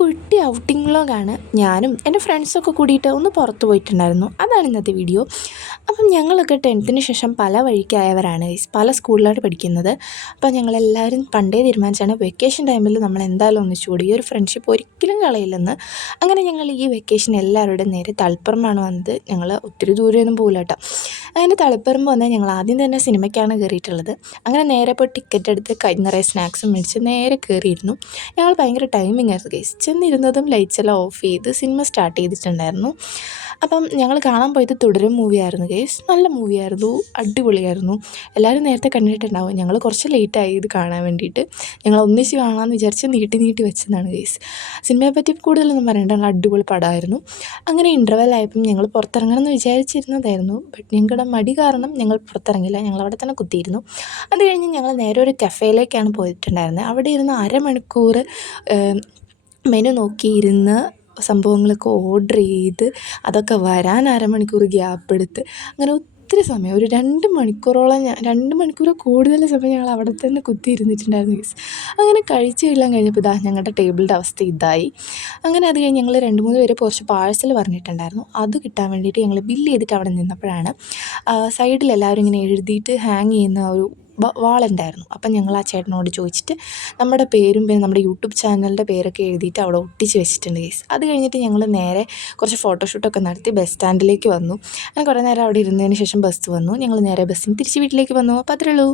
കുട്ടി ഔട്ടിംഗ് വ്ളോഗാണ്. ഞാനും എൻ്റെ ഫ്രണ്ട്സൊക്കെ കൂടിയിട്ട് ഒന്ന് പുറത്ത് പോയിട്ടുണ്ടായിരുന്നു. അതാണ് ഇന്നത്തെ വീഡിയോ. അപ്പം ഞങ്ങളൊക്കെ 10th ശേഷം പല വഴിക്കായവരാണ്, പല സ്കൂളിലാണ് പഠിക്കുന്നത്. അപ്പോൾ ഞങ്ങളെല്ലാവരും പണ്ടേ തീരുമാനിച്ചാണ് വെക്കേഷൻ ടൈമിൽ നമ്മൾ എന്തായാലും ഒന്നിച്ചുകൂടി ഈ ഒരു ഫ്രണ്ട്ഷിപ്പ് ഒരിക്കലും കളയില്ലെന്ന്. അങ്ങനെ ഞങ്ങൾ ഈ വെക്കേഷൻ എല്ലാവരുടെയും നേരെ തളിപ്പറമ്പാണ് വന്നത്. ഞങ്ങൾ ഒത്തിരി ദൂരെയൊന്നും പോകില്ല കേട്ടോ. അങ്ങനെ തളിപ്പറമ്പ് വന്നാൽ ഞങ്ങൾ ആദ്യം തന്നെ സിനിമയ്ക്കാണ് കയറിയിട്ടുള്ളത്. അങ്ങനെ നേരെ പോയി ടിക്കറ്റ് എടുത്ത് കൈ നിറയെ സ്നാക്സും മേടിച്ച് നേരെ കയറിയിരുന്നു. ഞങ്ങൾ ഭയങ്കര ടൈമിംഗ് ആയിരുന്നു ഗൈസ്. ചെന്നിരുന്നതും ലൈറ്റ്സ് എല്ലാം ഓഫ് ചെയ്ത് സിനിമ സ്റ്റാർട്ട് ചെയ്തിട്ടുണ്ടായിരുന്നു. അപ്പം ഞങ്ങൾ കാണാൻ പോയത് തുടരും മൂവിയായിരുന്നു ഗൈസ്. നല്ല മൂവിയായിരുന്നു, അടിപൊളിയായിരുന്നു. എല്ലാവരും നേരത്തെ കണ്ടിട്ടുണ്ടാവും. ഞങ്ങൾ കുറച്ച് ലേറ്റായി ഇത് കാണാൻ വേണ്ടിയിട്ട്. ഞങ്ങൾ ഒന്നിച്ച് കാണാമെന്ന് വിചാരിച്ച് നീട്ടി വെച്ചതാണ് ഗൈസ്. സിനിമയെ പറ്റി കൂടുതലൊന്നും പറയണ്ട, നല്ല അടിപൊളി പടമായിരുന്നു. അങ്ങനെ ഇൻ്റർവെൽ ആയപ്പം ഞങ്ങൾ പുറത്തിറങ്ങണമെന്ന് വിചാരിച്ചിരുന്നതായിരുന്നു. ബട്ട് ഞങ്ങളുടെ മടി കാരണം ഞങ്ങൾ പുറത്തിറങ്ങില്ല. ഞങ്ങൾ അവിടെ തന്നെ കുത്തിയിരുന്നു. അത് കഴിഞ്ഞ് ഞങ്ങൾ നേരെ ഒരു കഫേയിലേക്കാണ് പോയിട്ടുണ്ടായിരുന്നത്. അവിടെ ഇരുന്ന് അരമണിക്കൂർ മെനു നോക്കിയിരുന്ന് സംഭവങ്ങളൊക്കെ ഓർഡർ ചെയ്ത് അതൊക്കെ വരാൻ അരമണിക്കൂർ ഗ്യാപ്പ് എടുത്ത് അങ്ങനെ ഒത്തിരി സമയം, ഒരു 2 മണിക്കൂറോളം 2 മണിക്കൂർ കൂടുതൽ സമയം ഞങ്ങൾ അവിടെ തന്നെ കുത്തിയിരുന്നിട്ടുണ്ടായിരുന്നു ഗൈസ്. അങ്ങനെ കഴിച്ചെല്ലാം കഴിഞ്ഞപ്പോൾ ഇതാ ഞങ്ങളുടെ ടേബിളിൻ്റെ അവസ്ഥ ഇതായി. അങ്ങനെ അത് കഴിഞ്ഞ് ഞങ്ങൾ 2-3 പേര് കുറച്ച് പാഴ്സൽ പറഞ്ഞിട്ടുണ്ടായിരുന്നു. അത് കിട്ടാൻ വേണ്ടിയിട്ട് ഞങ്ങൾ ബില്ല് ചെയ്തിട്ട് അവിടെ നിന്നപ്പോഴാണ് സൈഡിൽ എല്ലാവരും ഇങ്ങനെ എഴുതിയിട്ട് ഹാങ് ചെയ്യുന്ന ഒരു വാളുണ്ടായിരുന്നു. അപ്പം ഞങ്ങൾ ആ ചേട്ടനോട് ചോദിച്ചിട്ട് നമ്മുടെ പേരും പിന്നെ നമ്മുടെ യൂട്യൂബ് ചാനലിൻ്റെ പേരൊക്കെ എഴുതിയിട്ട് അവിടെ ഒട്ടിച്ച് വെച്ചിട്ടുണ്ട് ഗൈസ്. അത് കഴിഞ്ഞിട്ട് ഞങ്ങൾ നേരെ കുറച്ച് ഫോട്ടോഷൂട്ടൊക്കെ നടത്തി ബസ് സ്റ്റാൻഡിലേക്ക് വന്നു. അങ്ങനെ കുറേ നേരം അവിടെ ഇരുന്നതിന് ശേഷം ബസ് വന്നു. ഞങ്ങൾ നേരെ ബസ്സിന് തിരിച്ച് വീട്ടിലേക്ക് വന്നു. അപ്പോൾ അത്രേ ഉള്ളൂ.